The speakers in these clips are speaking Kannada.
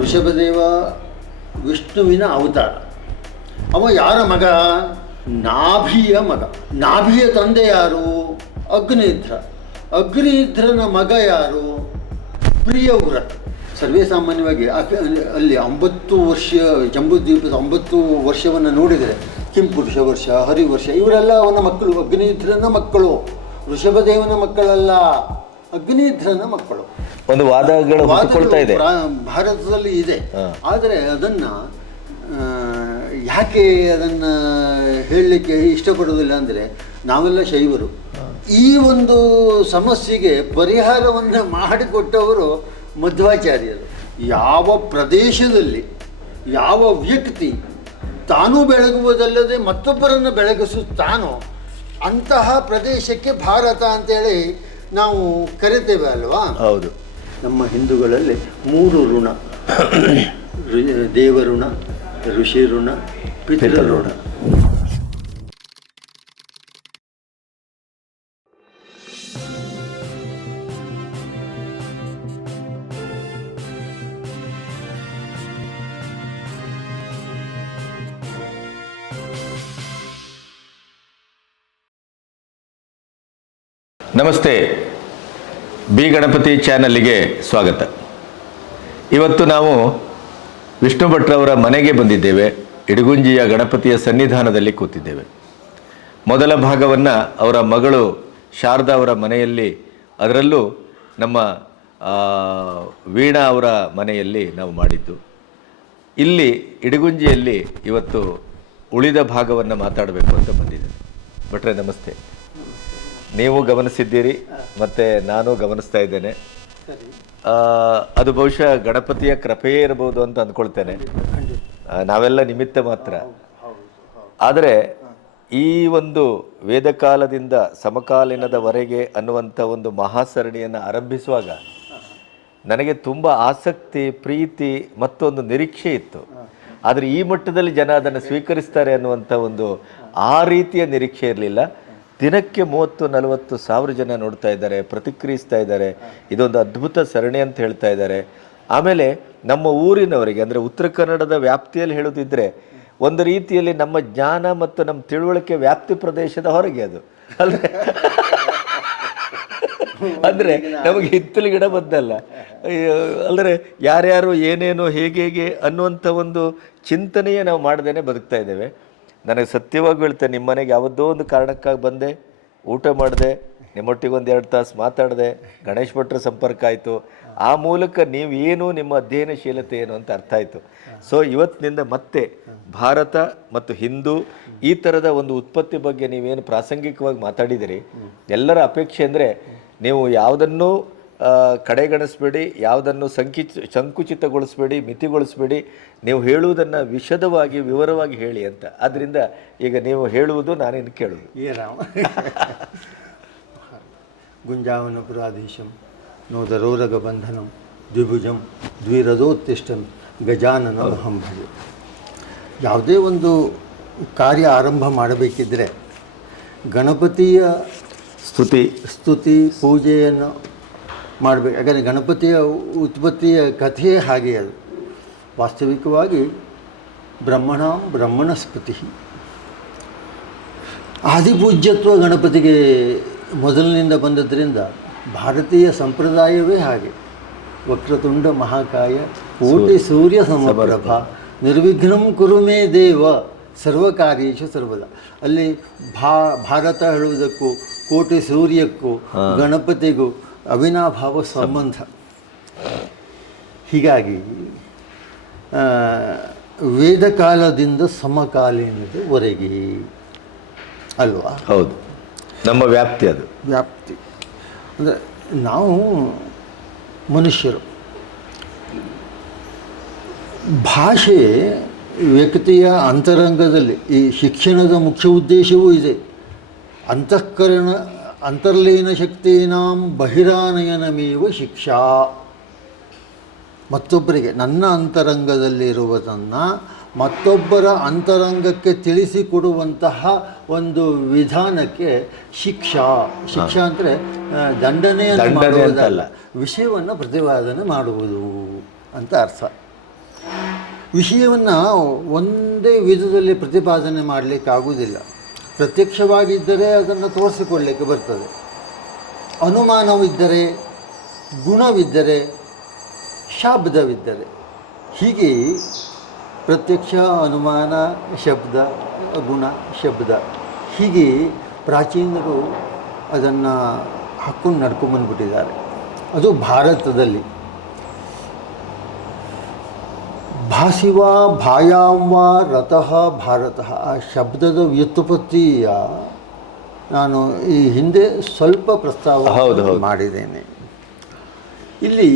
ಋಷಭದೇವ ವಿಷ್ಣುವಿನ ಅವತಾರ. ಅವ ಯಾರ ಮಗ? ನಾಭಿಯ ಮಗ. ನಾಭಿಯ ತಂದೆ ಯಾರು? ಅಗ್ನಿಧ್ರ. ಅಗ್ನಿಧ್ರನ ಮಗ ಯಾರು? ಪ್ರಿಯವ್ರತ. ಸರ್ವೇ ಸಾಮಾನ್ಯವಾಗಿ ಅಲ್ಲಿ 9 ವರ್ಷ ಜಂಬೂದ್ವೀಪದ 9 ವರ್ಷವನ್ನು ನೋಡಿದರೆ ಕಿಂಪುರುಷ ವರ್ಷ, ಹರಿವರ್ಷ ಇವರೆಲ್ಲ ಅವನ ಮಕ್ಕಳು, ಅಗ್ನಿಧ್ರನ ಮಕ್ಕಳು. ಋಷಭದೇವನ ಮಕ್ಕಳಲ್ಲ, ಅಗ್ನಿಧ್ರನ ಮಕ್ಕಳು. ಒಂದು ವಾದಗಳು ಭಾರತದಲ್ಲಿ ಇದೆ. ಆದರೆ ಅದನ್ನು ಯಾಕೆ ಅದನ್ನು ಹೇಳಲಿಕ್ಕೆ ಇಷ್ಟಪಡೋದಿಲ್ಲ ಅಂದರೆ, ನಾವೆಲ್ಲ ಶೈವರು. ಈ ಒಂದು ಸಮಸ್ಯೆಗೆ ಪರಿಹಾರವನ್ನು ಮಾಡಿಕೊಟ್ಟವರು ಮಧ್ವಾಚಾರ್ಯರು. ಯಾವ ಪ್ರದೇಶದಲ್ಲಿ ಯಾವ ವ್ಯಕ್ತಿ ತಾನೂ ಬೆಳಗುವುದಲ್ಲದೆ ಮತ್ತೊಬ್ಬರನ್ನು ಬೆಳಗಿಸುತ್ತಾನೋ ಅಂತಹ ಪ್ರದೇಶಕ್ಕೆ ಭಾರತ ಅಂತೇಳಿ ನಾವು ಕರಿತೇವೆ ಅಲ್ವಾ? ಹೌದು. ನಮ್ಮ ಹಿಂದೂಗಳಲ್ಲಿ 3 ಋಣ: ದೇವಋಣ, ಋಷಿ ಋಣ, ಪಿತೃಋಣ. ನಮಸ್ತೆ, ಬಿ ಗಣಪತಿ ಚಾನಲ್ಗೆ ಸ್ವಾಗತ. ಇವತ್ತು ನಾವು ವಿಷ್ಣು ಭಟ್ರವರ ಮನೆಗೆ ಬಂದಿದ್ದೇವೆ. ಇಡಗುಂಜಿಯ ಗಣಪತಿಯ ಸನ್ನಿಧಾನದಲ್ಲಿ ಕೂತಿದ್ದೇವೆ. ಮೊದಲ ಭಾಗವನ್ನು ಅವರ ಮಗಳು ಶಾರದಾ ಅವರ ಮನೆಯಲ್ಲಿ, ಅದರಲ್ಲೂ ನಮ್ಮ ವೀಣಾ ಅವರ ಮನೆಯಲ್ಲಿ ನಾವು ಮಾಡಿದ್ದು. ಇಲ್ಲಿ ಇಡಗುಂಜಿಯಲ್ಲಿ ಇವತ್ತು ಉಳಿದ ಭಾಗವನ್ನು ಮಾತಾಡಬೇಕು ಅಂತ ಬಂದಿದ್ದೇವೆ. ಭಟ್ರೆ ನಮಸ್ತೆ. ನೀವು ಗಮನಿಸಿದ್ದೀರಿ ಮತ್ತು ನಾನು ಗಮನಿಸ್ತಾ ಇದ್ದೇನೆ. ಅದು ಬಹುಶಃ ಗಣಪತಿಯ ಕೃಪೆಯೇ ಇರಬಹುದು ಅಂತ ಅಂದ್ಕೊಳ್ತೇನೆ. ನಾವೆಲ್ಲ ನಿಮಿತ್ತ ಮಾತ್ರ. ಆದರೆ ಈ ಒಂದು ವೇದಕಾಲದಿಂದ ಸಮಕಾಲೀನದವರೆಗೆ ಅನ್ನುವಂಥ ಒಂದು ಮಹಾಸರಣಿಯನ್ನು ಆರಂಭಿಸುವಾಗ ನನಗೆ ತುಂಬ ಆಸಕ್ತಿ, ಪ್ರೀತಿ ಮತ್ತೊಂದು ನಿರೀಕ್ಷೆ ಇತ್ತು. ಆದರೆ ಈ ಮಟ್ಟದಲ್ಲಿ ಜನ ಅದನ್ನು ಸ್ವೀಕರಿಸ್ತಾರೆ ಅನ್ನುವಂಥ ಒಂದು ಆ ರೀತಿಯ ನಿರೀಕ್ಷೆ ಇರಲಿಲ್ಲ. ದಿನಕ್ಕೆ 30-40 ಸಾವಿರ ಜನ ನೋಡ್ತಾ ಇದ್ದಾರೆ, ಪ್ರತಿಕ್ರಿಯಿಸ್ತಾ ಇದ್ದಾರೆ. ಇದೊಂದು ಅದ್ಭುತ ಸರಣಿ ಅಂತ ಹೇಳ್ತಾ ಇದ್ದಾರೆ. ಆಮೇಲೆ ನಮ್ಮ ಊರಿನವರಿಗೆ, ಅಂದರೆ ಉತ್ತರ ಕನ್ನಡದ ವ್ಯಾಪ್ತಿಯಲ್ಲಿ ಹೇಳೋದಿದ್ದರೆ, ಒಂದು ರೀತಿಯಲ್ಲಿ ನಮ್ಮ ಜ್ಞಾನ ಮತ್ತು ನಮ್ಮ ತಿಳುವಳಿಕೆ ವ್ಯಾಪ್ತಿ ಪ್ರದೇಶದ ಹೊರಗೆ ಅದು ಅಲ್ಲದೆ ಅಂದರೆ ನಮಗೆ ಹಿತ್ತಲು ಗಿಡ ಬಂದಲ್ಲ, ಅಂದರೆ ಯಾರ್ಯಾರು ಏನೇನು ಹೇಗೆ ಅನ್ನುವಂಥ ಒಂದು ಚಿಂತನೆಯೇ ನಾವು ಮಾಡ್ದೇನೆ ಬದುಕ್ತಾ ಇದ್ದೇವೆ. ನನಗೆ ಸತ್ಯವಾಗಿ ಹೇಳ್ತೇನೆ, ನಿಮ್ಮ ಮನೆಗೆ ಯಾವುದೋ ಒಂದು ಕಾರಣಕ್ಕಾಗಿ ಬಂದೆ, ಊಟ ಮಾಡಿದೆ, ನಿಮ್ಮೊಟ್ಟಿಗೆ 1-2 ತಾಸು ಮಾತಾಡಿದೆ, ಗಣೇಶ್ ಭಟ್ರ ಸಂಪರ್ಕ ಆಯಿತು. ಆ ಮೂಲಕ ನೀವು ಏನು, ನಿಮ್ಮ ಅಧ್ಯಯನಶೀಲತೆ ಏನು ಅಂತ ಅರ್ಥ ಆಯಿತು. ಸೊ ಇವತ್ತಿನಿಂದ ಮತ್ತೆ ಭಾರತ ಮತ್ತು ಹಿಂದೂ ಈ ಥರದ ಒಂದು ಉತ್ಪತ್ತಿ ಬಗ್ಗೆ ನೀವೇನು ಪ್ರಾಸಂಗಿಕವಾಗಿ ಮಾತಾಡಿದಿರಿ, ಎಲ್ಲರ ಅಪೇಕ್ಷೆ ಅಂದರೆ ನೀವು ಯಾವುದನ್ನೂ ಕಡೆಗಣಿಸ್ಬೇಡಿ, ಯಾವುದನ್ನು ಸಂಕುಚಿತಗೊಳಿಸ್ಬೇಡಿ, ಮಿತಿಗೊಳಿಸ್ಬೇಡಿ. ನೀವು ಹೇಳುವುದನ್ನು ವಿಶದವಾಗಿ ವಿವರವಾಗಿ ಹೇಳಿ ಅಂತ. ಆದ್ದರಿಂದ ಈಗ ನೀವು ಹೇಳುವುದು ನಾನೇನು ಕೇಳುವುದು. ಗುಂಜಾವನಪುರಾಧೀಶಂ ನೋದರೋರಗ ಬಂಧನಂ ದ್ವಿಭುಜಂ ದ್ವಿರಥೋತ್ತಿಷ್ಟಂ ಗಜಾನನ ಮಹಂಭಜೆ. ಯಾವುದೇ ಒಂದು ಕಾರ್ಯ ಆರಂಭ ಮಾಡಬೇಕಿದ್ದರೆ ಗಣಪತಿಯ ಸ್ತುತಿ ಪೂಜೆಯನ್ನು ಮಾಡಬೇಕು. ಯಾಕಂದರೆ ಗಣಪತಿಯ ಉತ್ಪತ್ತಿಯ ಕಥೆಯೇ ಹಾಗೆ. ಅದು ವಾಸ್ತವಿಕವಾಗಿ ಬ್ರಹ್ಮಣ ಸ್ಪತಿ. ಆದಿಪೂಜ್ಯತ್ವ ಗಣಪತಿಗೆ ಮೊದಲಿನಿಂದ ಬಂದದ್ದರಿಂದ ಭಾರತೀಯ ಸಂಪ್ರದಾಯವೇ ಹಾಗೆ. ವಕ್ರತುಂಡ ಮಹಾಕಾಯ ಕೋಟಿ ಸೂರ್ಯ ಸಮಪ್ರಭ ನಿರ್ವಿಘ್ನಂ ಕುರು ಮೇ ದೇವ ಸರ್ವಕಾರ್ಯೇಷು ಸರ್ವದ. ಅಲ್ಲಿ ಭಾರತ ಹೇಳುವುದಕ್ಕೂ ಕೋಟಿ ಸೂರ್ಯಕ್ಕೂ ಗಣಪತಿಗೂ ಅವಿನಾಭಾವ ಸಂಬಂಧ. ಹೀಗಾಗಿ ವೇದಕಾಲದಿಂದ ಸಮಕಾಲೀನದವರೆಗೆ ಅಲ್ವಾ? ಹೌದು, ನಮ್ಮ ವ್ಯಾಪ್ತಿ. ಅದು ವ್ಯಾಪ್ತಿ ಅಂದರೆ ನಾವು ಮನುಷ್ಯರು. ಭಾಷೆ ವ್ಯಕ್ತಿಯ ಅಂತರಂಗದಲ್ಲಿ, ಈ ಶಿಕ್ಷಣದ ಮುಖ್ಯ ಉದ್ದೇಶವೂ ಇದೆ. ಅಂತರ್ಲೀನ ಶಕ್ತೀನಾಂ ಬಹಿರಾನಯನಮೇವ ಶಿಕ್ಷಾ. ಮತ್ತೊಬ್ಬರಿಗೆ ನನ್ನ ಅಂತರಂಗದಲ್ಲಿರುವುದನ್ನು ಮತ್ತೊಬ್ಬರ ಅಂತರಂಗಕ್ಕೆ ತಿಳಿಸಿಕೊಡುವಂತಹ ಒಂದು ವಿಧಾನಕ್ಕೆ ಶಿಕ್ಷಾ ಅಂದರೆ ದಂಡನೆಯನ್ನು ಮಾಡುವುದಲ್ಲ, ವಿಷಯವನ್ನು ಪ್ರತಿಪಾದನೆ ಮಾಡುವುದು ಅಂತ ಅರ್ಥ. ವಿಷಯವನ್ನು ಒಂದೇ ವಿಧದಲ್ಲಿ ಪ್ರತಿಪಾದನೆ ಮಾಡಲಿಕ್ಕಾಗುವುದಿಲ್ಲ. ಪ್ರತ್ಯಕ್ಷವಾಗಿದ್ದರೆ ಅದನ್ನು ತೋರಿಸಿಕೊಳ್ಳಲಿಕ್ಕೆ ಬರ್ತದೆ, ಅನುಮಾನವಿದ್ದರೆ, ಗುಣವಿದ್ದರೆ, ಶಬ್ದವಿದ್ದರೆ, ಹೀಗೆ ಪ್ರತ್ಯಕ್ಷ, ಅನುಮಾನ, ಶಬ್ದ, ಗುಣ, ಶಬ್ದ, ಹೀಗೆ ಪ್ರಾಚೀನರು ಅದನ್ನು ಹಾಕ್ಕೊಂಡು ನಡ್ಕೊಂಬಂದ್ಬಿಟ್ಟಿದ್ದಾರೆ. ಅದು ಭಾರತದಲ್ಲಿ ಭಾಸಿವ ಭಾಯಾಂವ ರತಃ ಭಾರತಃ ಆ ಶಬ್ದದ ವ್ಯುತ್ಪತ್ತಿಯ ನಾನು ಈ ಹಿಂದೆ ಸ್ವಲ್ಪ ಪ್ರಸ್ತಾವ ಮಾಡಿದ್ದೇನೆ. ಇಲ್ಲಿ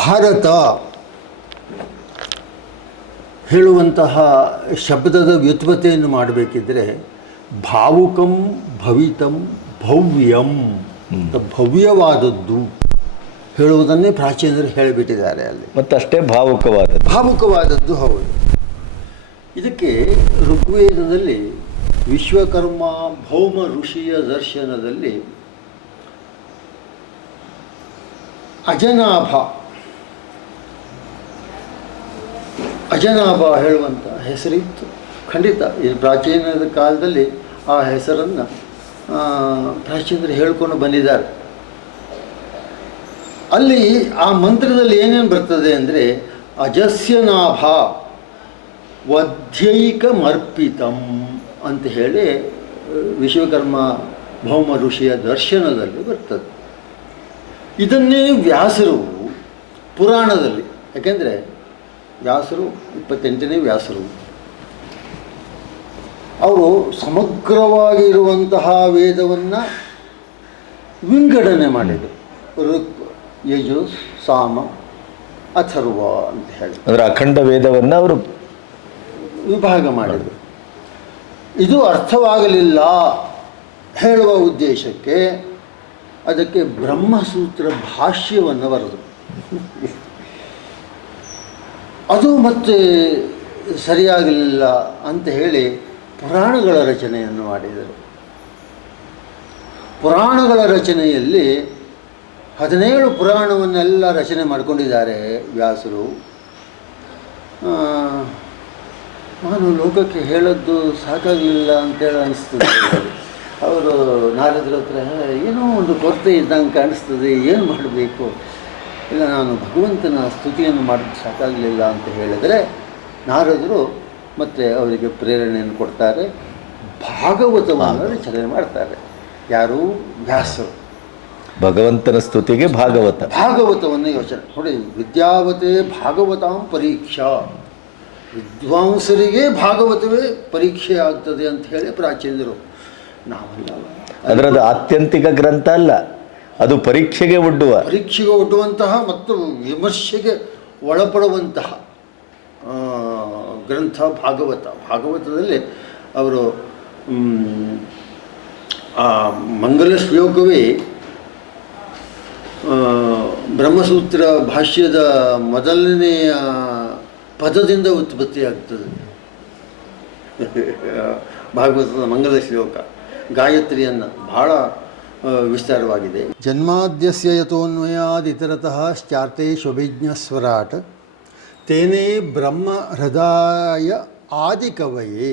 ಭಾರತ ಹೇಳುವಂತಹ ಶಬ್ದದ ವ್ಯುತ್ಪತ್ತಿಯನ್ನು ಮಾಡಬೇಕಿದ್ರೆ ಭಾವುಕಂ ಭವಿತಂ ಭವ್ಯಂ ಅಂತ ಭವ್ಯವಾದದ್ದು ಹೇಳುವುದನ್ನೇ ಪ್ರಾಚೀನರು ಹೇಳಿಬಿಟ್ಟಿದ್ದಾರೆ. ಅಲ್ಲಿ ಮತ್ತಷ್ಟೇ ಭಾವುಕವಾದದ್ದು ಹೌದು. ಇದಕ್ಕೆ ಋಗ್ವೇದದಲ್ಲಿ ವಿಶ್ವಕರ್ಮ ಭೌಮ ಋಷಿಯ ದರ್ಶನದಲ್ಲಿ ಅಜನಾಭ ಹೇಳುವಂಥ ಹೆಸರಿತ್ತು. ಖಂಡಿತ ಈ ಪ್ರಾಚೀನದ ಕಾಲದಲ್ಲಿ ಆ ಹೆಸರನ್ನು ಪ್ರಾಚೀನರು ಹೇಳ್ಕೊಂಡು ಬಂದಿದ್ದಾರೆ. ಅಲ್ಲಿ ಆ ಮಂತ್ರದಲ್ಲಿ ಏನೇನು ಬರ್ತದೆ ಅಂದರೆ ಅಜಸ್ಯನಾಭ ವಧ್ಯೈಕಮರ್ಪಿತಂ ಅಂತ ಹೇಳಿ ವಿಶ್ವಕರ್ಮ ಭೌಮ ಋಷಿಯ ದರ್ಶನದಲ್ಲಿ ಬರ್ತದೆ. ಇದನ್ನೇ ವ್ಯಾಸರು ಪುರಾಣದಲ್ಲಿ, ಯಾಕೆಂದರೆ ವ್ಯಾಸರು 28ನೇ ವ್ಯಾಸರು, ಅವರು ಸಮಗ್ರವಾಗಿರುವಂತಹ ವೇದವನ್ನು ವಿಂಗಡಣೆ ಮಾಡಿದರು. ಋಕ್, ಯಜು, ಸಾಮ, ಅಥರ್ವ ಅಂತ ಹೇಳಿ ಅಂದರೆ ಅಖಂಡ ವೇದವನ್ನು ಅವರು ವಿಭಾಗ ಮಾಡಿದರು. ಇದು ಅರ್ಥವಾಗಲಿಲ್ಲ ಹೇಳುವ ಉದ್ದೇಶಕ್ಕೆ ಅದಕ್ಕೆ ಬ್ರಹ್ಮಸೂತ್ರ ಭಾಷ್ಯವನ್ನು ಬರೆದು ಅದು ಮತ್ತೆ ಸರಿಯಾಗಲಿಲ್ಲ ಅಂತ ಹೇಳಿ ಪುರಾಣಗಳ ರಚನೆಯನ್ನು ಮಾಡಿದರು. ಪುರಾಣಗಳ ರಚನೆಯಲ್ಲಿ 17 ಪುರಾಣವನ್ನೆಲ್ಲ ರಚನೆ ಮಾಡಿಕೊಂಡಿದ್ದಾರೆ ವ್ಯಾಸರು. ನಾನು ಲೋಕಕ್ಕೆ ಹೇಳದ್ದು ಸಾಕಾಗಲಿಲ್ಲ ಅಂತೇಳಿ ಅನಿಸ್ತದೆ. ಅವರು ನಾರದ್ರ ಹತ್ರ ಏನೋ ಒಂದು ಕೊರತೆ ಇದ್ದಂಗೆ ಕಾಣಿಸ್ತದೆ, ಏನು ಮಾಡಬೇಕು, ಇಲ್ಲ ನಾನು ಭಗವಂತನ ಸ್ತುತಿಯನ್ನು ಮಾಡೋದು ಸಾಕಾಗಲಿಲ್ಲ ಅಂತ ಹೇಳಿದರೆ ನಾರದರು ಮತ್ತು ಅವರಿಗೆ ಪ್ರೇರಣೆಯನ್ನು ಕೊಡ್ತಾರೆ, ಭಾಗವತವನ್ನು ರಚನೆ ಮಾಡ್ತಾರೆ. ಯಾರು? ವ್ಯಾಸರು. ಭಗವಂತನ ಸ್ತುತಿಗೆ ಭಾಗವತವನ್ನು ಯೋಚನೆ ನೋಡಿ. ವಿದ್ಯಾವತೆ ಭಾಗವತಾಂ ಪರೀಕ್ಷಾ, ವಿದ್ವಾಂಸರಿಗೆ ಭಾಗವತವೇ ಪರೀಕ್ಷೆ ಆಗ್ತದೆ ಅಂತ ಹೇಳಿ ಪ್ರಾಚೀನರು. ನಾವಲ್ಲ, ಅದರದ್ದು ಆತ್ಯಂತಿಕ ಗ್ರಂಥ ಅಲ್ಲ, ಅದು ಪರೀಕ್ಷೆಗೆ ಒಡ್ಡುವಂತಹ ಮತ್ತು ವಿಮರ್ಶೆಗೆ ಒಳಪಡುವಂತಹ ಗ್ರಂಥ ಭಾಗವತದಲ್ಲಿ ಅವರು ಆ ಮಂಗಲ ಶ್ಲೋಕವೇ ಬ್ರಹ್ಮಸೂತ್ರ ಭಾಷ್ಯದ ಮೊದಲನೆಯ ಪದದಿಂದ ಉತ್ಪತ್ತಿಯಾಗ್ತದೆ. ಭಾಗವತದ ಮಂಗಲ ಶ್ಲೋಕ ಗಾಯತ್ರಿಯನ್ನು ಬಹಳ ವಿಸ್ತಾರವಾಗಿದೆ. ಜನ್ಮಾದ್ಯಸ್ಯ ಯತೋನ್ವಯಾದಿತರತಃ ಶ್ಚಾರ್ತೆ ಶೋಭಿಜ್ಞಸ್ವರಾಟ್ ತೇನೇ ಬ್ರಹ್ಮ ಹೃದಯ ಆದಿಕವಯೇ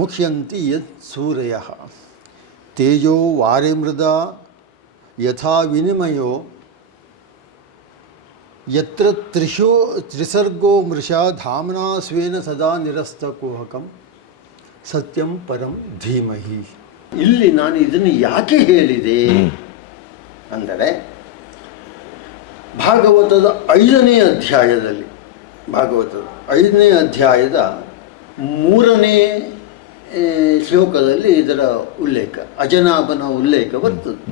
ಮುಖ್ಯಂತಿ ಯತ್ ಸೂರ್ಯಃ ತೇಜೋ ವಾರಿಮೃದ ಯಥಾ ವಿನಿಮಯೋ ಯತ್ರ ತ್ರಿಸರ್ಗೋ ಮೃಷಾ ಧಾಮ್ನಾ ಸ್ವೇನ ಸದಾ ನಿರಸ್ತಕುಹಕಂ ಸತ್ಯಂ ಪರಂ ಧೀಮಹಿ. ಇಲ್ಲಿ ನಾನು ಇದನ್ನು ಯಾಕೆ ಹೇಳಿದೆ ಅಂದರೆ ಭಾಗವತದ 5ನೇ ಅಧ್ಯಾಯದಲ್ಲಿ, ಭಾಗವತದ 5ನೇ ಅಧ್ಯಾಯದ 3ನೇ ಶ್ಲೋಕದಲ್ಲಿ ಇದರ ಉಲ್ಲೇಖ, ಅಜನಾಭನ ಉಲ್ಲೇಖ ಬರ್ತದೆ.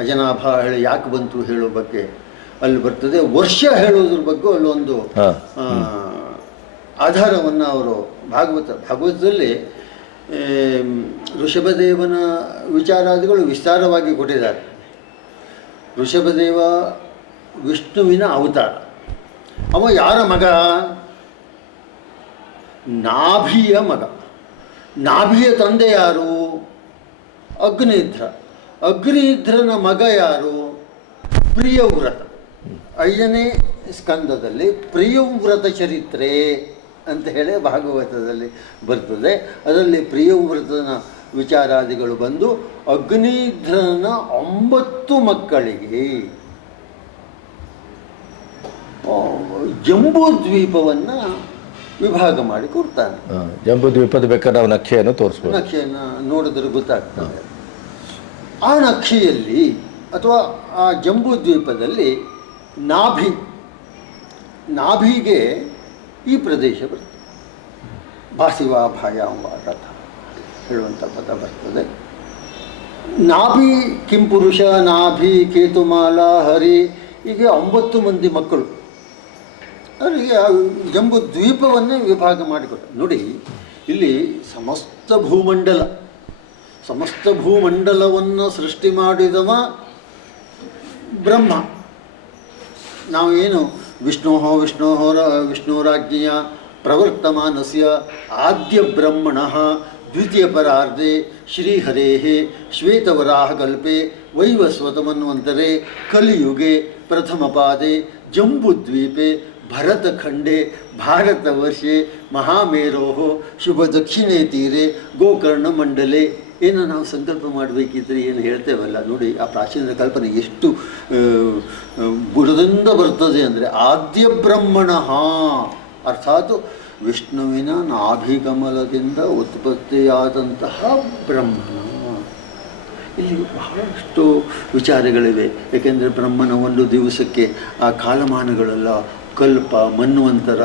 ಅಜನಾಭ ಹೇಳಿ ಯಾಕೆ ಬಂತು ಹೇಳೋ ಬಗ್ಗೆ ಅಲ್ಲಿ ಬರ್ತದೆ. ವರ್ಷ ಹೇಳೋದ್ರ ಬಗ್ಗೆ ಅಲ್ಲೊಂದು ಆಧಾರವನ್ನು ಅವರು ಭಾಗವತದಲ್ಲಿ ಋಷಭದೇವನ ವಿಚಾರಾದಿಗಳು ವಿಸ್ತಾರವಾಗಿ ಕೊಟ್ಟಿದ್ದಾರೆ. ಋಷಭದೇವ ವಿಷ್ಣುವಿನ ಅವತಾರ. ಅವ ಯಾರ ಮಗ? ನಾಭಿಯ ಮಗ. ನಾಭಿಯ ತಂದೆ ಯಾರು? ಅಗ್ನಿಧ್ರ. ಅಗ್ನಿಧ್ರನ ಮಗ ಯಾರು? ಪ್ರಿಯವ್ರತ. 5ನೇ ಸ್ಕಂದದಲ್ಲಿ ಪ್ರಿಯವ್ರತ ಚರಿತ್ರೆ ಅಂತ ಹೇಳಿ ಭಾಗವತದಲ್ಲಿ ಬರ್ತದೆ. ಅದರಲ್ಲಿ ಪ್ರಿಯವ್ರತನ ವಿಚಾರಾದಿಗಳು ಬಂದು ಅಗ್ನಿಧ್ರನ 9 ಮಕ್ಕಳಿಗೆ ಜಂಬೂ ದ್ವೀಪವನ್ನು ವಿಭಾಗ ಮಾಡಿ ಕೊಡ್ತಾನೆ. ಜಂಬೂ ದ್ವೀಪದ ಬೇಕಾದ್ರೆ ನಾವು ನಕ್ಷೆಯನ್ನು ತೋರಿಸ್ಬೋದು. ನಕ್ಷೆಯನ್ನು ನೋಡಿದ್ರೆ ಗೊತ್ತಾಗ್ತದೆ. ಆ ನಕ್ಷೆಯಲ್ಲಿ ಅಥವಾ ಆ ಜಂಬೂ ದ್ವೀಪದಲ್ಲಿ ನಾಭಿಗೆ ಈ ಪ್ರದೇಶ ಬರ್ತದೆ. ಭಾಸಿವಾ ಭಾಯಾಂಬ ರಥ ಹೇಳುವಂಥ ಪದ ಬರ್ತದೆ. ನಾಭಿ ಕಿಂಪುರುಷ, ನಾಭಿ, ಕೇತುಮಾಲ, ಹರಿ, ಹೀಗೆ 9 ಮಂದಿ ಮಕ್ಕಳು. ಅವರಿಗೆ ಜಂಬೂ ದ್ವೀಪವನ್ನೇ ವಿಭಾಗ ಮಾಡಿಕೊಟ್ಟು. ನೋಡಿ, ಇಲ್ಲಿ ಸಮಸ್ತ ಭೂಮಂಡಲವನ್ನು ಸೃಷ್ಟಿ ಮಾಡಿದವ ಬ್ರಹ್ಮ. ನಾವೇನು ವಿಷ್ಣೋರಾಜ್ಞೆಯ ಪ್ರವರ್ತಮಾನಸ್ಯ ಆದ್ಯ ಬ್ರಹ್ಮಣಃ ದ್ವಿತೀಯ ಪರಾರ್ಧೆ ಶ್ರೀಹರೇಃ ಶ್ವೇತವರಾಹಕಲ್ಪೆ ವೈವಸ್ವತಮನ್ವಂತರೆ ಕಲಿಯುಗೆ ಪ್ರಥಮ ಪಾದೆ ಜಂಬೂದ್ವೀಪೆ ಭರತಖಂಡೆ ಭಾರತವರ್ಷೆ ಮಹಾಮೇರೋಹ ಶುಭ ದಕ್ಷಿಣೆ ತೀರೆ ಗೋಕರ್ಣ ಮಂಡಲೆ ಏನು ನಾವು ಸಂಕಲ್ಪ ಮಾಡಬೇಕಿದ್ರೆ ಏನು ಹೇಳ್ತೇವಲ್ಲ ನೋಡಿ, ಆ ಪ್ರಾಚೀನ ಕಲ್ಪನೆ ಎಷ್ಟು ಬುಡದಿಂದ ಬರ್ತದೆ ಅಂದರೆ ಆದ್ಯ ಬ್ರಹ್ಮಣ ಅರ್ಥಾತ್ ವಿಷ್ಣುವಿನ ನಾಭಿಕಮಲದಿಂದ ಉತ್ಪತ್ತಿಯಾದಂತಹ ಬ್ರಹ್ಮಣ. ಇಲ್ಲಿ ಬಹಳಷ್ಟು ವಿಚಾರಗಳಿವೆ. ಏಕೆಂದರೆ ಬ್ರಹ್ಮನ ಒಂದು ದಿವಸಕ್ಕೆ ಆ ಕಾಲಮಾನಗಳೆಲ್ಲ ಕಲ್ಪ, ಮನ್ವಂತರ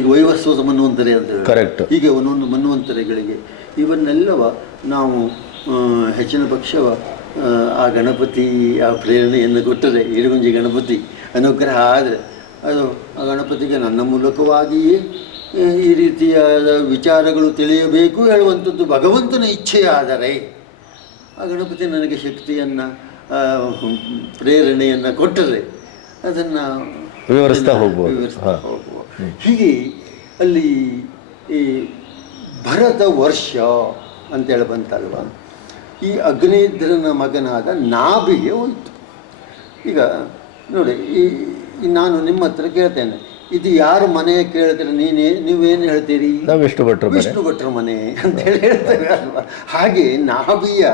ಈಗ ವೈವಸ್ವತ ಮನ್ವಂತರೆ ಅಂತ ಹೇಳಿ ಕರೆಕ್ಟ್. ಹೀಗೆ ಒಂದೊಂದು ಮನ್ವಂತರೆಗಳಿಗೆ ಇವನ್ನೆಲ್ಲವ ನಾವು ಹೆಚ್ಚಿನ ಪಕ್ಷವ ಆ ಗಣಪತಿ ಆ ಪ್ರೇರಣೆಯನ್ನು ಕೊಟ್ಟರೆ, ಇಡಗುಂಜಿ ಗಣಪತಿ ಅನುಗ್ರಹ ಆದರೆ ಅದು ಆ ಗಣಪತಿಗೆ ನನ್ನ ಮೂಲಕವಾಗಿಯೇ ಈ ರೀತಿಯಾದ ವಿಚಾರಗಳು ತಿಳಿಯಬೇಕು ಹೇಳುವಂಥದ್ದು ಭಗವಂತನ ಇಚ್ಛೆಯಾದರೆ ಆ ಗಣಪತಿ ನನಗೆ ಶಕ್ತಿಯನ್ನು ಪ್ರೇರಣೆಯನ್ನು ಕೊಟ್ಟರೆ ಅದನ್ನು ವಿವರಿಸ್ತಾ ಹೋಗ್ಬೋದು. ಹೀಗೆ ಅಲ್ಲಿ ಈ ಭರತ ವರ್ಷ ಅಂತೇಳಿ ಬಂತಲ್ವ, ಈ ಅಗ್ನಿಧ್ರನ ಮಗನಾದ ನಾಭಿಗೆ ಹೋಯಿತು. ಈಗ ನೋಡಿ, ನಾನು ನಿಮ್ಮ ಹತ್ರ ಕೇಳ್ತೇನೆ, ಇದು ಯಾರ ಮನೆ ಕೇಳಿದ್ರೆ ನೀವೇನು ಹೇಳ್ತೀರಿ? ವಿಷ್ಣು ಭಟ್ರ ಮನೆ ಅಂತೇಳಿ ಹೇಳ್ತೇವೆ ಅಲ್ವಾ. ಹಾಗೆ ನಾಭಿಯ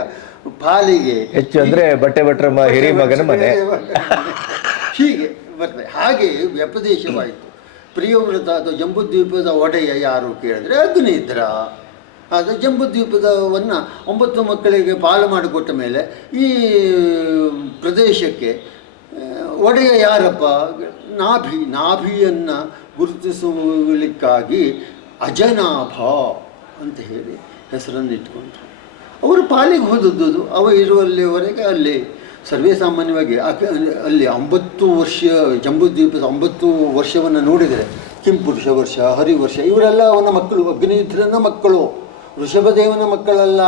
ಪಾಲಿಗೆ ಹೆಚ್ಚು ಅಂದರೆ ಭಟ್ರ ಹಿರಿಯ ಮಗನ ಮನೆ ಹೀಗೆ ಬರ್ತದೆ. ಹಾಗೆ ವ್ಯಪದೇಶವಾಯಿತು. ಪ್ರಿಯವ್ರತ ಅಥವಾ ಜಂಬೂದ್ವೀಪದ ಒಡೆಯ ಯಾರು ಕೇಳಿದ್ರೆ ಅಗ್ನಿಧ್ರ. ಅದು ಜಂಬೂದ್ವೀಪದವನ್ನು 9 ಮಕ್ಕಳಿಗೆ ಪಾಲು ಮಾಡಿಕೊಟ್ಟ ಮೇಲೆ ಈ ಪ್ರದೇಶಕ್ಕೆ ಒಡೆಯ ಯಾರಪ್ಪ? ನಾಭಿಯನ್ನು ಗುರುತಿಸುವುದಕ್ಕಾಗಿ ಅಜನಾಭ ಅಂತ ಹೇಳಿ ಹೆಸರನ್ನು ಇಟ್ಕೊಂಡ್ರು. ಅವರು ಪಾಲಿಗೆ ಹೋದದ್ದು ಅವ ಇರುವಲ್ಲಿವರೆಗೆ ಅಲ್ಲಿ ಸರ್ವೇ ಸಾಮಾನ್ಯವಾಗಿ ಅಲ್ಲಿ 9 ವರ್ಷ ಜಂಬೂದ್ವೀಪದ 9 ವರ್ಷವನ್ನು ನೋಡಿದರೆ ಕಿಂಪುರುಷ ವರ್ಷ, ಹರಿವರ್ಷ ಇವರೆಲ್ಲ ಅವನ ಮಕ್ಕಳು, ಅಗ್ನಿಧ್ರನ ಮಕ್ಕಳು, ಋಷಭದೇವನ ಮಕ್ಕಳಲ್ಲ,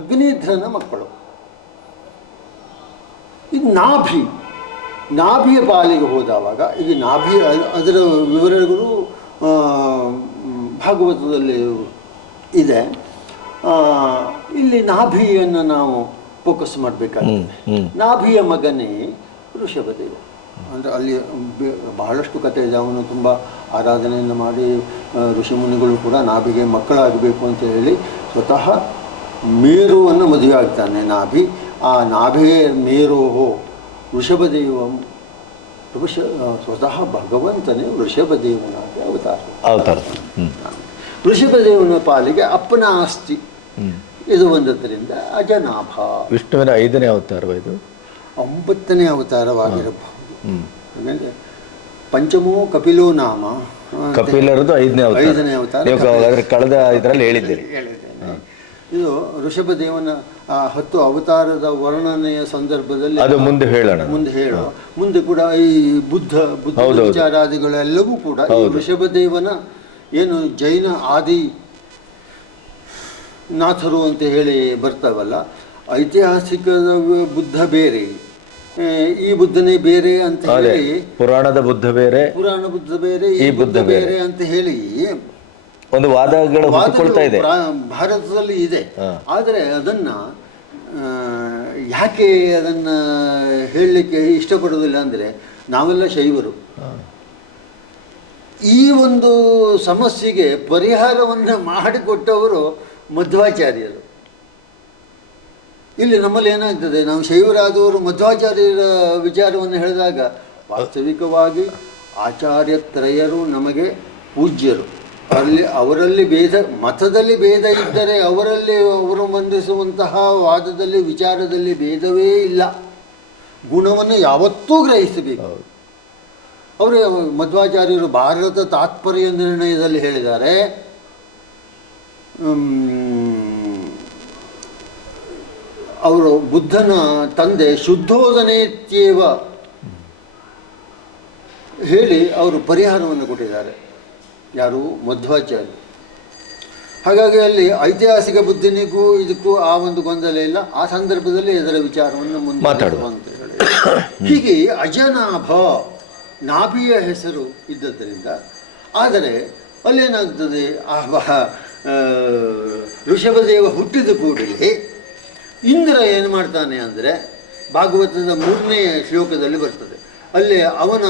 ಅಗ್ನಿಧ್ರನ ಮಕ್ಕಳು. ಇದು ನಾಭಿಯ ಪಾಲಿಗೆ ಹೋದವಾಗ ಈಗ ಅದರ ವಿವರಗಳು ಭಾಗವತದಲ್ಲಿ ಇದೆ. ಇಲ್ಲಿ ನಾಭಿಯನ್ನು ನಾವು ಫೋಕಸ್ ಮಾಡಬೇಕಾಗ್ತದೆ. ನಾಭಿಯ ಮಗನೇ ಋಷಭದೇವ. ಅಂದರೆ ಅಲ್ಲಿ ಬಹಳಷ್ಟು ಕಥೆ ಇದೆ. ಅವನು ತುಂಬ ಆರಾಧನೆಯನ್ನು ಮಾಡಿ ಋಷಿಮುನಿಗಳು ಕೂಡ ನಾಭಿಗೆ ಮಕ್ಕಳಾಗಬೇಕು ಅಂತ ಹೇಳಿ ಸ್ವತಃ ಮೇರುವನ್ನು ಮದುವೆ ಆಗ್ತಾನೆ ನಾಭಿ. ಆ ನಾಭೇ ಮೇರೋಹೋ ವೃಷಭದೇವ ಸ್ವತಃ ಭಗವಂತನೇ ವೃಷಭದೇವನಾಗಿ ಅವತಾರ. ವೃಷಭದೇವನ ಪಾಲಿಗೆ ಅಪ್ಪನ ಆಸ್ತಿ ಇದು ಬಂದದ್ದರಿಂದ ಅಜನಾಭ. ವಿಷ್ಣುವಿನ 5ನೇ ಅವತಾರ, ಇದು 9ನೇ ಅವತಾರವಾಗಿರಬಹುದು. ಆಮೇಲೆ ಪಂಚಮೋ ಕಪಿಲೋ ನಾಮ, ಕಪಿಲರದು 5ನೇ ಅವತಾರ ಕಳೆದ ಇದರಲ್ಲಿ ಹೇಳಿದ್ದೇನೆ. ಇದು ಋಷಭದೇವನ 10 ಅವತಾರದ ವರ್ಣನೆಯ ಸಂದರ್ಭದಲ್ಲಿ ಅದು ಮುಂದೆ ಹೇಳೋಣ. ಮುಂದೆ ಕೂಡ ಈ ಬುದ್ಧ ವಿಚಾರಾದಿಗಳೆಲ್ಲವೂ ಕೂಡ ಈ ಋಷಭದೇವನ ಏನು ಜೈನ ಆದಿ ನಾಥರು ಅಂತ ಹೇಳಿ ಬರ್ತಾವಲ್ಲ, ಐತಿಹಾಸಿಕ ಬುದ್ಧ ಬೇರೆ, ಈ ಬುದ್ಧನೇ ಬೇರೆ ಅಂತ ಹೇಳಿ, ಪುರಾಣದ ಬುದ್ಧ ಬೇರೆ, ಈ ಬುದ್ಧ ಬೇರೆ ಅಂತ ಹೇಳಿ ಒಂದು ವಾದಗಳು ಹುಟ್ಟಿಕೊಳ್ತಾ ಇದೆ ಭಾರತದಲ್ಲಿ ಇದೆ. ಆದರೆ ಅದನ್ನ ಯಾಕೆ ಅದನ್ನ ಹೇಳಲಿಕ್ಕೆ ಇಷ್ಟಪಡೋದಿಲ್ಲ ಅಂದರೆ ನಾವೆಲ್ಲ ಶೈವರು. ಈ ಒಂದು ಸಮಸ್ಯೆಗೆ ಪರಿಹಾರವನ್ನು ಮಾಡಿಕೊಟ್ಟವರು ಮಧ್ವಾಚಾರ್ಯರು. ಇಲ್ಲಿ ನಮ್ಮಲ್ಲಿ ಏನಾಗ್ತದೆ, ನಾವು ಶೈವರಾದವರು ಮಧ್ವಾಚಾರ್ಯರ ವಿಚಾರವನ್ನು ಹೇಳಿದಾಗ ವಾಸ್ತವಿಕವಾಗಿ ಆಚಾರ್ಯತ್ರಯರು ನಮಗೆ ಪೂಜ್ಯರು. ಅವರಲ್ಲಿ ಭೇದ, ಮತದಲ್ಲಿ ಭೇದ ಇದ್ದರೆ ಅವರಲ್ಲಿ ಅವರು ಮಂಡಿಸುವಂತಹ ವಾದದಲ್ಲಿ ವಿಚಾರದಲ್ಲಿ ಭೇದವೇ ಇಲ್ಲ. ಗುಣವನ್ನು ಯಾವತ್ತೂ ಗ್ರಹಿಸಬೇಕು. ಅವರು ಮಧ್ವಾಚಾರ್ಯರು ಭಾರತ ತಾತ್ಪರ್ಯ ನಿರ್ಣಯದಲ್ಲಿ ಹೇಳಿದ್ದಾರೆ, ಅವರು ಬುದ್ಧನ ತಂದೆ ಶುದ್ಧೋದನೇತ್ಯೇವ ಹೇಳಿ ಅವರು ಪರಿಹಾರವನ್ನು ಕೊಟ್ಟಿದ್ದಾರೆ. ಯಾರು? ಮಧ್ವಾಚಾರ್ಯ. ಹಾಗಾಗಿ ಅಲ್ಲಿ ಐತಿಹಾಸಿಕ ಬುದ್ಧನಿಗೂ ಇದಕ್ಕೂ ಆ ಒಂದು ಗೊಂದಲ ಇಲ್ಲ. ಆ ಸಂದರ್ಭದಲ್ಲಿ ಇದರ ವಿಚಾರವನ್ನು ಮುಂದೆ ಹೀಗೆ ಅಜನಾಭ ನಾಭಿಯ ಹೆಸರು ಇದ್ದದ್ದರಿಂದ. ಆದರೆ ಅಲ್ಲೇನಾಗ್ತದೆ, ಋಷಭದೇವ ಹುಟ್ಟಿದ ಕೂಡಲೇ ಇಂದ್ರ ಏನು ಮಾಡ್ತಾನೆ ಅಂದರೆ, ಭಾಗವತದ 3ನೇ ಶ್ಲೋಕದಲ್ಲಿ ಬರ್ತದೆ, ಅಲ್ಲಿ ಅವನ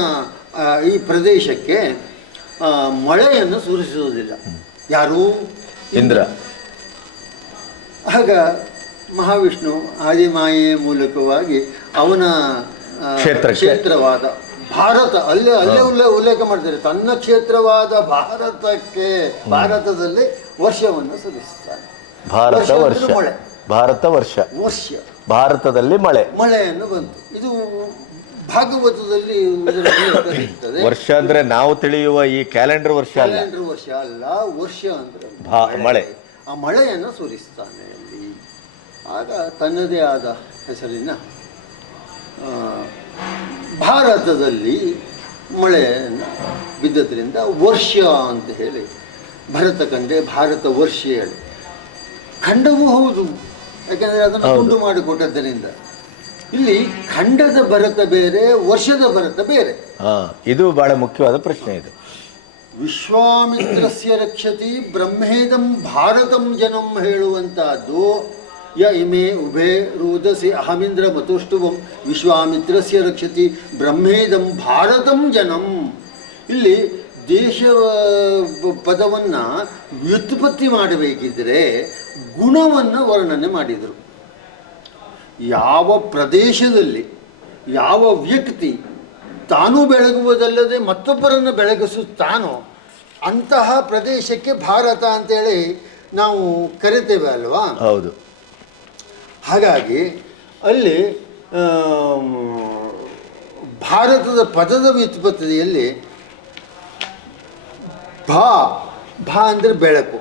ಈ ಪ್ರದೇಶಕ್ಕೆ ಮಳೆಯನ್ನು ಸುರಿಸುವುದಿಲ್ಲ. ಯಾರು? ಇಂದ್ರ. ಆಗ ಮಹಾವಿಷ್ಣು ಆದಿಮಾಯೆಯ ಮೂಲಕವಾಗಿ ಅವನ ಕ್ಷೇತ್ರವಾದ ಭಾರತ ಅಲ್ಲೇ ಉಲ್ಲೇಖ ಮಾಡ್ತಾರೆ, ತನ್ನ ಕ್ಷೇತ್ರವಾದ ಭಾರತದಲ್ಲಿ ವರ್ಷವನ್ನು ಸುರಿಸುತ್ತಾನೆ. ಭಾರತದಲ್ಲಿ ಮಳೆಯನ್ನು ಬಂತು. ಇದು ಭಾಗವತದಲ್ಲಿ ವರ್ಷ ಅಂದ್ರೆ ನಾವು ತಿಳಿಯುವ ಈ ಕ್ಯಾಲೆಂಡರ್ ವರ್ಷ ಅಲ್ಲ, ವರ್ಷ ಅಂದ್ರೆ ಮಳೆ. ಆ ಮಳೆಯನ್ನು ಸುರಿಸ್ತಾನೆ ಅಲ್ಲಿ. ಆಗ ತನ್ನದೇ ಆದ ಹೆಸರಿನ ಭಾರತದಲ್ಲಿ ಮಳೆಯನ್ನು ಬಿದ್ದದ್ರಿಂದ ವರ್ಷ ಅಂತ ಹೇಳಿ ಭರತ ಖಂಡೆ, ಭಾರತ ವರ್ಷ ಹೇಳಿ ಖಂಡವೂ ಹೌದು, ಯಾಕೆಂದರೆ ಅದನ್ನು ತುಂಡು ಮಾಡಿಕೊಟ್ಟದ್ದರಿಂದ. ಇಲ್ಲಿ ಖಂಡದ ಭರತ ಬೇರೆ, ವರ್ಷದ ಭರತ ಬೇರೆ. ಇದು ಬಹಳ ಮುಖ್ಯವಾದ ಪ್ರಶ್ನೆ. ಇದು ವಿಶ್ವಾಮಿತ್ರಸ್ಯ ರಕ್ಷತಿ ಬ್ರಹ್ಮೇದಂ ಭಾರತಂ ಜನಂ ಹೇಳುವಂತಹದ್ದು. ಯ ಇಮೆ ಉಭೇ ರೋದಸಿ ಅಹಮಿಂದ್ರ ಮತೋಷ್ಟುವಂ ವಿಶ್ವಾಮಿತ್ರಸ್ಯ ರಕ್ಷತಿ ಬ್ರಹ್ಮೇದಂ ಭಾರತಂ ಜನಂ. ಇಲ್ಲಿ ದೇಶ ಪದವನ್ನು ವ್ಯುತ್ಪತ್ತಿ ಮಾಡಬೇಕಿದ್ರೆ ಗುಣವನ್ನು ವರ್ಣನೆ ಮಾಡಿದರು. ಯಾವ ಪ್ರದೇಶದಲ್ಲಿ ಯಾವ ವ್ಯಕ್ತಿ ತಾನು ಬೆಳಗುವುದಲ್ಲದೆ ಮತ್ತೊಬ್ಬರನ್ನು ಬೆಳಗಿಸುತ್ತಾನೋ ಅಂತಹ ಪ್ರದೇಶಕ್ಕೆ ಭಾರತ ಅಂತೇಳಿ ನಾವು ಕರಿತೇವೆ ಅಲ್ವಾ? ಹೌದು. ಹಾಗಾಗಿ ಅಲ್ಲಿ ಭಾರತದ ಪದದ ವ್ಯುತ್ಪತ್ತಿಯಲ್ಲಿ ಭಾ ಅಂದರೆ ಬೆಳಕು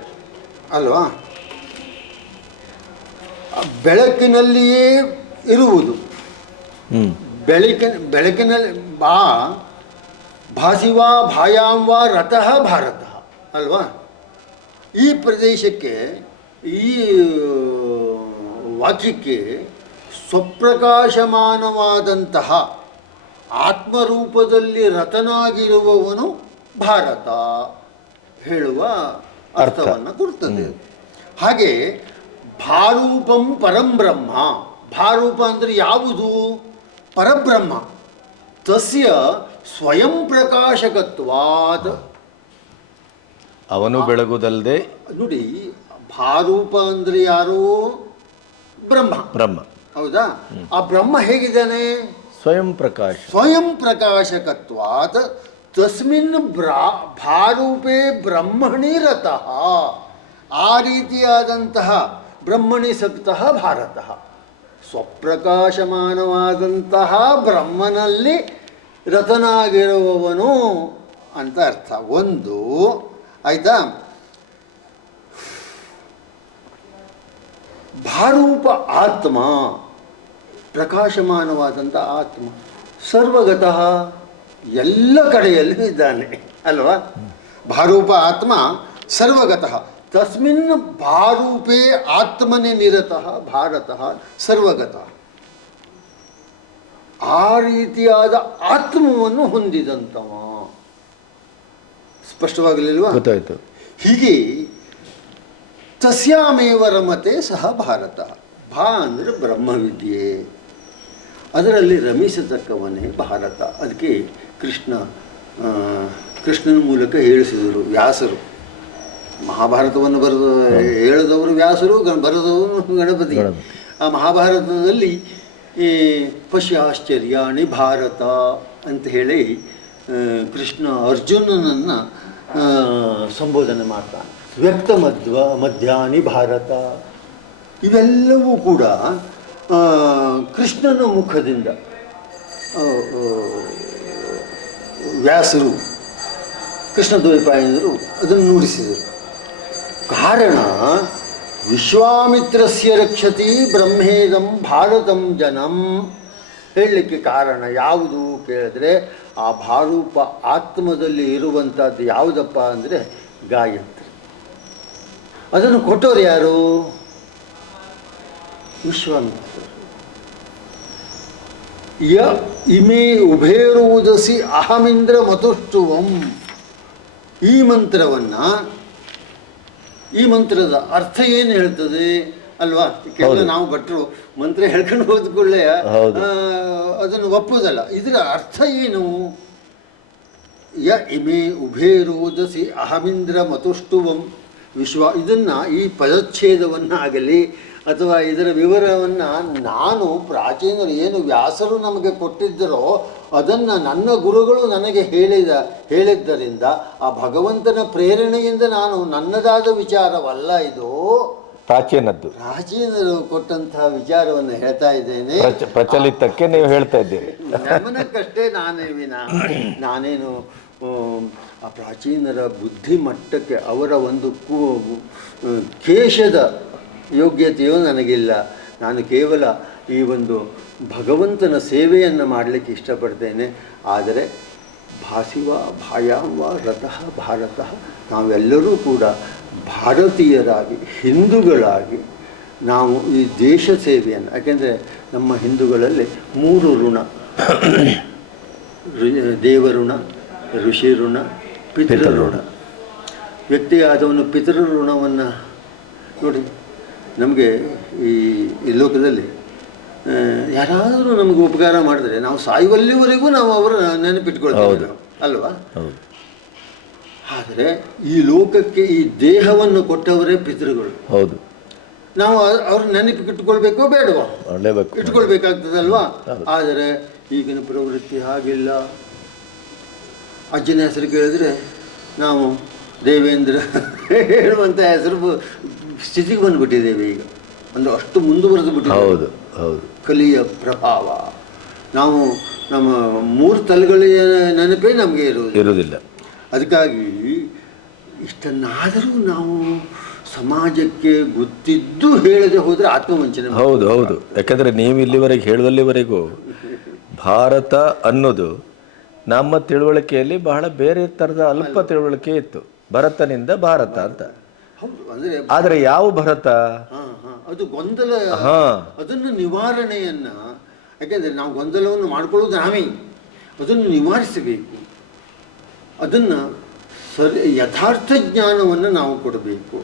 ಅಲ್ವಾ? ಬೆಳಕಿನಲ್ಲಿಯೇ ಇರುವುದು. ಬೆಳಕಿನಲ್ಲಿ ಭಾಸಿವಾ ಭಾಯಾಂವಾ ರಥಃ ಭಾರತ ಅಲ್ವಾ? ಈ ಪ್ರದೇಶಕ್ಕೆ, ಈ ವಾಕ್ಯಕ್ಕೆ ಸ್ವಪ್ರಕಾಶಮಾನವಾದಂತಹ ಆತ್ಮರೂಪದಲ್ಲಿ ರಥನಾಗಿರುವವನು ಭಾರತ ಹೇಳುವ ಅರ್ಥವನ್ನು ಕೊಡ್ತದೆ. ಹಾಗೆ ಭಾರೂಪಂ ಪರಂಬ್ರಹ್ಮ. ಭಾರೂಪ ಅಂದರೆ ಯಾವುದು? ಪರಬ್ರಹ್ಮ. ತಸ್ಯ ಸ್ವಯಂ ಪ್ರಕಾಶಕತ್ವಾತ್. ಅವನು ಬೆಳಗುವುದಲ್ಲದೆ. ನೋಡಿ, ಭಾರೂಪ ಅಂದರೆ ಯಾರು? ಬ್ರಹ್ಮ. ಹೌದಾ? ಆ ಬ್ರಹ್ಮ ಹೇಗಿದ್ದಾನೆ? ಸ್ವಯಂ ಪ್ರಕಾಶಕತ್ವಾತ್ ತಸ್ಮಿನ್ ಭಾರೂಪೇ ಬ್ರಹ್ಮಣಿ ರತಃ. ಆ ರೀತಿಯಾದಂತಹ ಬ್ರಹ್ಮಣಿ ಸಕ್ತಃ ಭಾರತ. ಸ್ವಪ್ರಕಾಶಮಾನವಾದಂತಹ ಬ್ರಹ್ಮನಲ್ಲಿ ರತನಾಗಿರುವವನು ಅಂತ ಅರ್ಥ. ಒಂದು ಆಯ್ತಾ? ಭಾರೂಪ ಆತ್ಮ, ಪ್ರಕಾಶಮಾನವಾದಂಥ ಆತ್ಮ, ಸರ್ವಗತಃ, ಎಲ್ಲ ಕಡೆಯಲ್ಲೂ ಇದ್ದಾನೆ ಅಲ್ವಾ? ಭಾರೂಪ ಆತ್ಮ ಸರ್ವಗತಃ. ತಸ್ಮಿನ್ ಭಾರೂಪೇ ಆತ್ಮನೇ ನಿರತಃ ಭಾರತಃ ಸರ್ವಗತಃ. ಆ ರೀತಿಯಾದ ಆತ್ಮವನ್ನು ಹೊಂದಿದಂತವ. ಸ್ಪಷ್ಟವಾಗಲಿಲ್ವಾ? ಗೊತ್ತಾಯ್ತು. ಹೀಗೆ ತಸ್ಯಾಮೇವ ರಮತೆ ಸಹ ಭಾರತ. ಭಾ ಅಂದರೆ ಬ್ರಹ್ಮವಿದ್ಯೆ. ಅದರಲ್ಲಿ ರಮಿಸತಕ್ಕವನೇ ಭಾರತ. ಅದಕ್ಕೆ ಕೃಷ್ಣನ ಮೂಲಕ ಹೇಳಿಸಿದರು ವ್ಯಾಸರು. ಮಹಾಭಾರತವನ್ನು ಹೇಳಿದವರು ವ್ಯಾಸರು, ಬರೆದವರು ಗಣಪತಿ. ಆ ಮಹಾಭಾರತದಲ್ಲಿ ಪಶ್ಯಾಶ್ಚರ್ಯಾಣಿ ಭಾರತ ಅಂತ ಹೇಳಿ ಕೃಷ್ಣ ಅರ್ಜುನನನ್ನು ಸಂಬೋಧನೆ ಮಾಡ್ತಾನೆ. ವ್ಯಕ್ತ ಮಧ್ಯಾನಿ ಭಾರತ. ಇವೆಲ್ಲವೂ ಕೂಡ ಕೃಷ್ಣನ ಮುಖದಿಂದ ವ್ಯಾಸರು, ಕೃಷ್ಣದ್ವೈಪಾಯನರು ಅದನ್ನು ನುಡಿಸಿದರು. ಕಾರಣ ವಿಶ್ವಾಮಿತ್ರಸ್ಯ ರಕ್ಷತಿ ಬ್ರಹ್ಮೇದಂ ಭಾರತಂ ಜನಂ ಹೇಳಲಿಕ್ಕೆ ಕಾರಣ ಯಾವುದು ಕೇಳಿದ್ರೆ, ಆ ಭಾರೂಪ ಆತ್ಮದಲ್ಲಿ ಇರುವಂಥದ್ದು ಯಾವುದಪ್ಪ ಅಂದರೆ ಗಾಯತ್ರಿ. ಅದನ್ನು ಕೊಟ್ಟವರು ಯಾರು? ವಿಶ್ವಾಮಿತ್ರ. ಇಮೇ ಉಭೇರುವುದಸಿ ಅಹಮಿಂದ್ರ ಮತುಷ್ಟುವಂ. ಈ ಮಂತ್ರದ ಅರ್ಥ ಏನು ಹೇಳ್ತದೆ ಅಲ್ವಾ? ಕೆಲವು ನಾವು ಭಟ್ರು ಮಂತ್ರ ಹೇಳ್ಕೊಂಡು ಹೋದ್ಕೊಳ್ಳೆ ಅದನ್ನು ಒಪ್ಪುವುದಲ್ಲ. ಇದರ ಅರ್ಥ ಏನು? ಇಮೇ ಉಭೇರುವುದಸಿ ಅಹಮಿಂದ್ರ ಮತುಷ್ಟುವಂ ಇದನ್ನು, ಈ ಪದಚ್ಛೇದವನ್ನಾಗಲಿ ಅಥವಾ ಇದರ ವಿವರವನ್ನು ನಾನು ಪ್ರಾಚೀನರು ಏನು ವ್ಯಾಸರು ನಮಗೆ ಕೊಟ್ಟಿದ್ದರೋ ಅದನ್ನು ನನ್ನ ಗುರುಗಳು ನನಗೆ ಹೇಳಿದ್ದರಿಂದ ಆ ಭಗವಂತನ ಪ್ರೇರಣೆಯಿಂದ ನಾನು ನನ್ನದಾದ ವಿಚಾರವಲ್ಲ, ಇದು ಪ್ರಾಚೀನರು ಕೊಟ್ಟಂತಹ ವಿಚಾರವನ್ನು ಹೇಳ್ತಾ ಇದ್ದೇನೆ. ಪ್ರಚಲಿತಕ್ಕೆ ನೀವು ಹೇಳ್ತಾ ಇದ್ದೀರಿ. ಗಮನಕ್ಕಷ್ಟೇ ನಾನೇನು ಆ ಪ್ರಾಚೀನರ ಬುದ್ಧಿಮಟ್ಟಕ್ಕೆ ಅವರ ಒಂದು ಕೇಶದ ಯೋಗ್ಯತೆಯೂ ನನಗಿಲ್ಲ. ನಾನು ಕೇವಲ ಈ ಒಂದು ಭಗವಂತನ ಸೇವೆಯನ್ನು ಮಾಡಲಿಕ್ಕೆ ಇಷ್ಟಪಡ್ತೇನೆ. ಆದರೆ ಭಾಸಿವ ಭಾಯಾಂವ ರಥಃ ಭಾರತ, ನಾವೆಲ್ಲರೂ ಕೂಡ ಭಾರತೀಯರಾಗಿ ಹಿಂದೂಗಳಾಗಿ ನಾವು ಈ ದೇಶ ಸೇವೆಯನ್ನು, ಯಾಕೆಂದರೆ ನಮ್ಮ ಹಿಂದೂಗಳಲ್ಲಿ 3 ಋಣ: ದೇವಋಣ, ಋಷಿ ಋಣ, ಪಿತೃಋಣ. ವ್ಯಕ್ತಿಯಾದವನು ಪಿತೃಋಣವನ್ನು ನೋಡಿ, ನಮಗೆ ಈ ಲೋಕದಲ್ಲಿ ಯಾರಾದರೂ ನಮಗೆ ಉಪಕಾರ ಮಾಡಿದ್ರೆ ನಾವು ಸಾಯುವಲ್ಲಿವರೆಗೂ ನಾವು ಅವರ ನೆನಪಿಟ್ಕೊಳ್ತೇವೆ ಅಲ್ವಾ? ಆದರೆ ಈ ಲೋಕಕ್ಕೆ ಈ ದೇಹವನ್ನು ಕೊಟ್ಟವರೇ ಪಿತೃಗಳು. ಹೌದು. ನಾವು ಅವ್ರ ನೆನಪಿಟ್ಕೊಳ್ಬೇಕೋ ಬೇಡವಾ? ಇಟ್ಕೊಳ್ಬೇಕಾಗ್ತದಲ್ವಾ? ಆದರೆ ಈಗಿನ ಪ್ರವೃತ್ತಿ ಹಾಗಿಲ್ಲ. ಅಜ್ಜನ ಹೆಸರು ಕೇಳಿದ್ರೆ ನಾವು ದೇವೇಂದ್ರ ಹೇಳುವಂಥ ಹೆಸರು ಸ್ಥಿತಿಗೆ ಬಂದುಬಿಟ್ಟಿದ್ದೇವೆ ಈಗ. ಅಂದರೆ ಅಷ್ಟು ಮುಂದುವರೆದು ಬಿಟ್ಟಿದ್ದೇವೆ. ಹೌದು ಹೌದು. ಕಲಿಯ ಪ್ರಭಾವ. ನಾವು ನಮ್ಮ 3 ತಲೆಗಳಿಗೆ ನೆನಪೇ ನಮಗೆ ಇರುವುದಿಲ್ಲ. ಅದಕ್ಕಾಗಿ ಇಷ್ಟನ್ನಾದರೂ ನಾವು ಸಮಾಜಕ್ಕೆ ಗೊತ್ತಿದ್ದು ಹೇಳದೆ ಹೋದರೆ ಆತ್ಮವಂಚನೆ. ಹೌದು ಹೌದು. ಯಾಕಂದರೆ ನೀವು ಇಲ್ಲಿವರೆಗೆ ಹೇಳುವಲ್ಲಿವರೆಗೂ ಭಾರತ ಅನ್ನೋದು ನಮ್ಮ ತಿಳುವಳಿಕೆಯಲ್ಲಿ ಬಹಳ ಬೇರೆ ಥರದ ಅಲ್ಪ ತಿಳುವಳಿಕೆ ಇತ್ತು. ಭರತನಿಂದ ಭಾರತ ಅಂತ. ಆದರೆ ಯಾವ ಭರತ? ಅದು ಗೊಂದಲ. ಅದನ್ನು ನಿವಾರಣೆಯನ್ನು, ಯಾಕೆಂದರೆ ನಾವು ಗೊಂದಲವನ್ನು ಮಾಡಿಕೊಳ್ಳೋದು ನಾವೇ, ಅದನ್ನು ನಿವಾರಿಸಬೇಕು. ಅದನ್ನು ಯಥಾರ್ಥ ಜ್ಞಾನವನ್ನು ನಾವು ಕೊಡಬೇಕು.